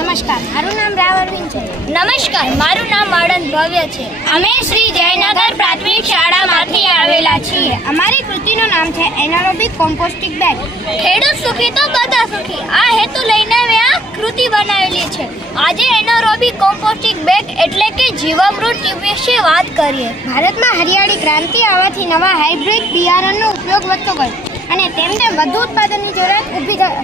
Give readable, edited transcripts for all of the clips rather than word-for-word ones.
નમસ્કાર, મારું નામ રાવરવીન છે. નમસ્કાર, મારું નામ આણંદ ભવ્ય છે. અમે શ્રી જયનગર પ્રાથમિક શાળામાંથી આવેલા છીએ. અમારી કૃતિનું નામ છે એનારોબિક કોમ્પોસ્ટિંગ બેગ. ખેડૂત સુખી તો બધા સુખી, આ હેતુ લઈને મેં આ કૃતિ બનાવેલી છે. આજે એનારોબિક કોમ્પોસ્ટિંગ બેગ એટલે કે જીવામૃત વિશે વાત કરીએ. ભારતમાં હરિયાળી ક્રાંતિ આવવાથી નવા હાઇબ્રિડ બિયારણનો ઉપયોગ વધતો ગયો અને તેમને વધુ ઉત્પાદનની જરૂરિયાત પડતી ગઈ.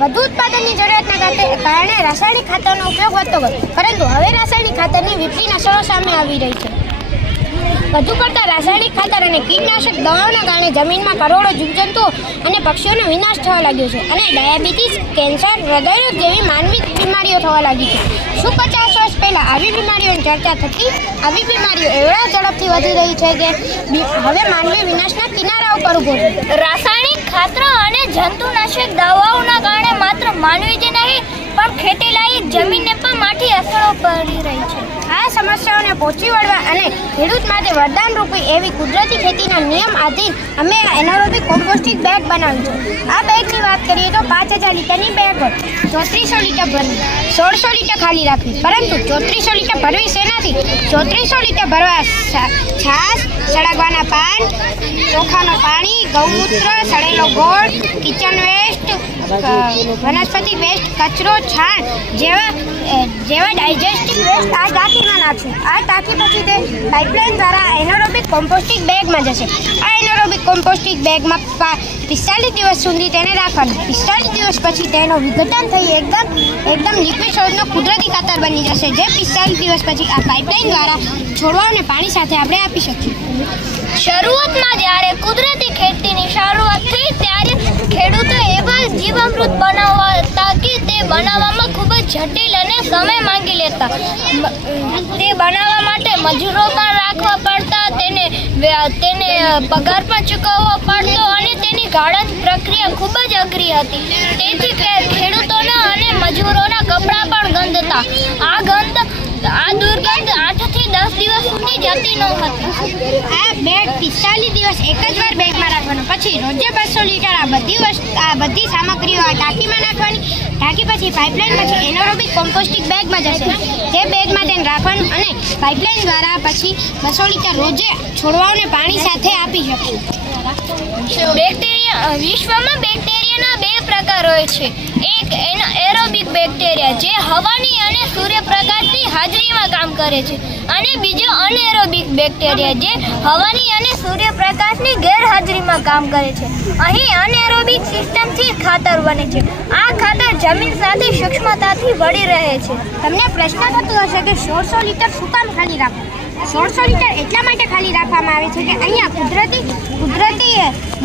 વધુ ઉત્પાદનની જરૂરિયાતના કારણે રાસાયણિક ખાતરનો ઉપયોગ વધતો ગયો, પરંતુ હવે રાસાયણિક ખાતરની વિપરીત અસરો સામે આવી રહી છે. વધુ પડતા રાસાયણિક ખાતર અને કીટનાશક દવાઓના કારણે જમીનમાં કરોડો જીવજંતુઓ અને પક્ષીઓનો વિનાશ થવા લાગ્યો છે અને ડાયાબિટીસ, કેન્સર, હૃદયરોગ જેવી માનવી બીમારીઓ થવા લાગી છે. શું 50 વર્ષ પહેલાં આવી બીમારીઓની ચર્ચા થતી? આવી બીમારીઓ એવડા ઝડપથી વધી રહી છે કે હવે માનવી વિનાશના કિનારા ઉપર ઊભો છે. રાસાયણિક ખાતર અને જંતુનાશક દવાઓના કારણે માત્ર માનવી જ નહીં પણ ખેતીલાયક જમીનને પણ માઠી અસરો પડી રહી છે. આ સમસ્યાઓને પહોંચી વળવા અને ખેડૂત માટે વરદાન રૂપી એવી કુદરતી ખેતીના નિયમ આધીન અમે આ એનારોબિક કોમ્પોસ્ટિંગ બેગ બનાવી છે. આ બેગની વાત કરીએ તો 5000 લીટરની બેગ હોય, 3400 લીટર ભરવી, 1600 લીટર ખાલી રાખવી. પરંતુ 3400 લીટર ભરવી શેનાથી? 3400 લીટર ભરવા છાશ, સળગવાના પાન, ચોખાનું પાણી, ગૌમૂત્ર, સડેલો ગોળ, કિચન વેસ્ટ, વનસ્પતિ વેસ્ટ, કચરો, છાણ જેવા ડાયજેસ્ટિવ વેસ્ટ આ ટાંકીમાં નાખશું. આ ટાંકી પછી તે પાઇપલાઇન દ્વારા એનારોબિક કોમ્પોસ્ટિંગ બેગમાં જશે. આ એનારોબિક કોમ્પોસ્ટિંગ બેગમાં 45 દિવસ સુધી તેને રાખવાનું. 45 દિવસ પછી તેનો વિઘટન થઈ એકદમ લિક્વિડ સ્વરૂપનો કુદરતી ખાતર બની જશે, જે 45 દિવસ પછી આ પાઇપલાઇન દ્વારા છોડવાઓને પાણી સાથે આપણે આપી શકીએ. શરૂઆતમાં જ્યારે કુદરતી ખેતીની શરૂઆત થઈ ત્યારે ખેડૂતો એવા જીવામૃત બનાવવા હતા કે તે બનાવવામાં ખૂબ જ જટિલ અને સમય માંગી લેતા. તે બનાવવા માટે મજૂરો પણ રાખવા પડતા, તેને પગાર પણ ચૂકવવો પડતો અને તેની ગાળણ પ્રક્રિયા ખૂબ જ અઘરી હતી. તેથી ખેડૂતોના અને મજૂરોના કપડાં પણ ગંદતા. આ દુર્ગંધ 8 થી 10 દિવસ સુધી જતી ન હતી. આ બેગ 45 દિવસ એક જ વાર બેગમાં રાખવાનું. પછી રોજે 200 લીટર આ બધી સામગ્રીઓ આ ટાંકીમાં નાખવાની. ટાંકી પછી પાઇપલાઇન પછી એનારોબિક કોમ્પોસ્ટિંગ બેગમાં જશે. તે બેગમાં તેને રાખવાનું અને પાઇપલાઇન દ્વારા પછી 200 લીટર રોજે છોડવાઓને પાણી સાથે આપી શકીએ. વિશ્વમાં બેક્ટેરિયાના 2 પ્રકાર હોય છે. એક એરોબિક બેક્ટેરિયા જે હવાની અને સૂર્યપ્રકાશની હાજરીમાં કામ કરે છે, અને બીજો અનએરોબિક બેક્ટેરિયા જે હવાની અને સૂર્યપ્રકાશની ગેરહાજરીમાં કામ કરે છે. અહીં અનએરોબિક સિસ્ટમથી ખાતર બને છે. આ ખાતર જમીન સાથે સૂક્ષ્મતાથી વળી રહે છે. તમને પ્રશ્ન થતો હશે કે 1600 લીટર શું કામ ખાલી રાખવું? 1600 લીટર એટલા માટે ખાલી રાખવામાં આવે છે કે અહીંયા કુદરતી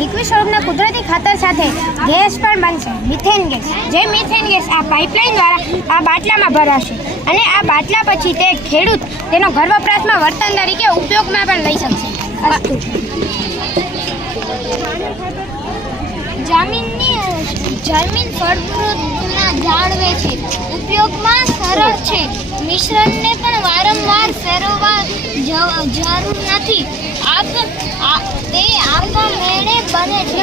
લિક્વિડ સ્વરૂપના કુદરતી ખાતર સાથે ગેસ પણ બનશે, મિથેન ગેસ. જે મિથેન ગેસ આ પાઇપલાઇન દ્વારા આ બાટલામાં ભરાશે અને આ બાટલા પછી તે ખેડૂત તેનો ઘર વપરાશમાં વર્તન તરીકે ઉપયોગમાં પણ લઈ શકશે. જમીન ફળદ્રુપતા જાળવે છે, ઉપયોગમાં સરળ છે, મિશ્રણને પણ વારંવાર ફેરવવા જરૂર નથી. તે આપમેળે બને છે.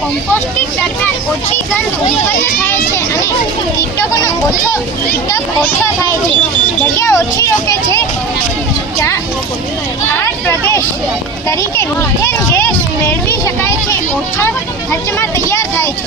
કોમ્પોસ્ટિંગ દરમિયાન ઓછી ગંધ ઉત્પન્ન થાય છે અને કીટક ઓછો થાય છે. જગ્યા ઓછી રોકે છે. આ પ્રદેશ તરીકે મિથેન ગેસ મેળવી શકાય છે. ઓછા ખર્ચમાં તૈયાર થાય છે.